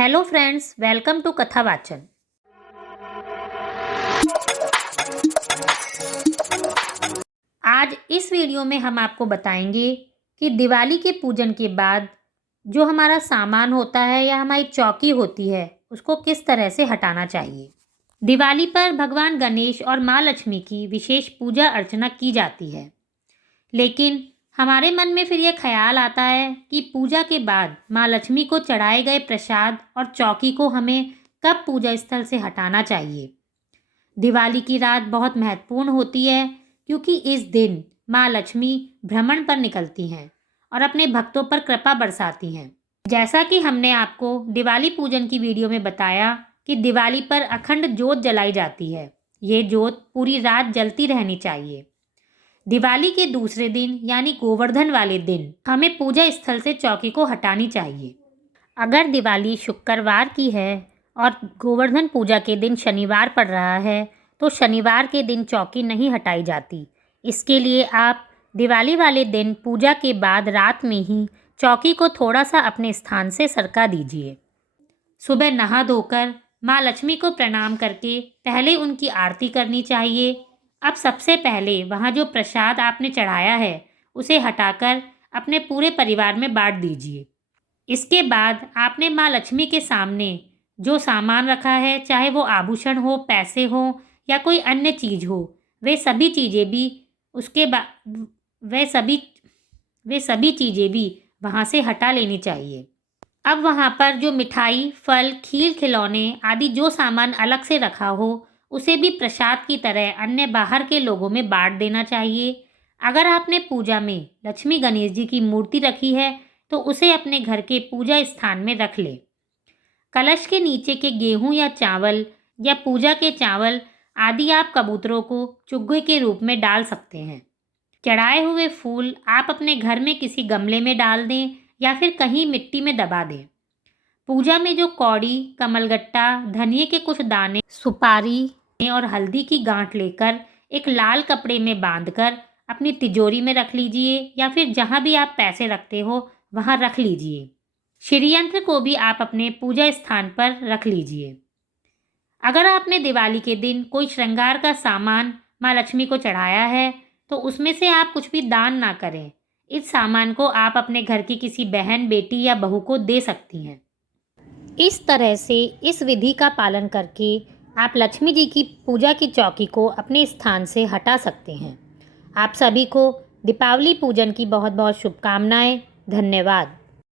Hello friends, welcome to कथा वाचन। आज इस वीडियो में हम आपको बताएंगे कि दिवाली के पूजन के बाद जो हमारा सामान होता है या हमारी चौकी होती है उसको किस तरह से हटाना चाहिए। दिवाली पर भगवान गणेश और माँ लक्ष्मी की विशेष पूजा अर्चना की जाती है, लेकिन हमारे मन में फिर यह ख्याल आता है कि पूजा के बाद माँ लक्ष्मी को चढ़ाए गए प्रसाद और चौकी को हमें कब पूजा स्थल से हटाना चाहिए। दिवाली की रात बहुत महत्वपूर्ण होती है क्योंकि इस दिन माँ लक्ष्मी भ्रमण पर निकलती हैं और अपने भक्तों पर कृपा बरसाती हैं। जैसा कि हमने आपको दिवाली पूजन की वीडियो में बताया कि दिवाली पर अखंड जोत जलाई जाती है। ये जोत पूरी रात जलती रहनी चाहिए। दिवाली के दूसरे दिन यानी गोवर्धन वाले दिन हमें पूजा स्थल से चौकी को हटानी चाहिए। अगर दिवाली शुक्रवार की है और गोवर्धन पूजा के दिन शनिवार पड़ रहा है तो शनिवार के दिन चौकी नहीं हटाई जाती। इसके लिए आप दिवाली वाले दिन पूजा के बाद रात में ही चौकी को थोड़ा सा अपने स्थान से सरका दीजिए। सुबह नहा धोकर माँ लक्ष्मी को प्रणाम करके पहले उनकी आरती करनी चाहिए। अब सबसे पहले वहाँ जो प्रसाद आपने चढ़ाया है उसे हटाकर अपने पूरे परिवार में बांट दीजिए। इसके बाद आपने माँ लक्ष्मी के सामने जो सामान रखा है, चाहे वो आभूषण हो, पैसे हो या कोई अन्य चीज़ हो, वे सभी चीज़ें भी वहाँ से हटा लेनी चाहिए। अब वहाँ पर जो मिठाई, फल, खीर, खिलौने आदि जो सामान अलग से रखा हो उसे भी प्रसाद की तरह अन्य बाहर के लोगों में बांट देना चाहिए। अगर आपने पूजा में लक्ष्मी गणेश जी की मूर्ति रखी है तो उसे अपने घर के पूजा स्थान में रख ले। कलश के नीचे के गेहूं या चावल या पूजा के चावल आदि आप कबूतरों को चुग्गे के रूप में डाल सकते हैं। चढ़ाए हुए फूल आप अपने घर में किसी गमले में डाल दें या फिर कहीं मिट्टी में दबा दें। पूजा में जो कौड़ी, कमलगट्टा, धनिये के कुछ दाने, सुपारी और हल्दी की गांठ लेकर एक लाल कपड़े में बांधकर अपनी तिजोरी में रख लीजिए या फिर जहां भी आप पैसे रखते हो वहां रख लीजिए। श्रीयंत्र को भी आप अपने पूजा स्थान पर रख लीजिए। अगर आपने दिवाली के दिन कोई श्रृंगार का सामान माँ लक्ष्मी को चढ़ाया है तो उसमें से आप कुछ भी दान ना करें। इस सामान को आप अपने घर की किसी बहन, बेटी या बहू को दे सकती हैं। इस तरह से इस विधि का पालन करके आप लक्ष्मी जी की पूजा की चौकी को अपने स्थान से हटा सकते हैं। आप सभी को दीपावली पूजन की बहुत बहुत शुभकामनाएं। धन्यवाद।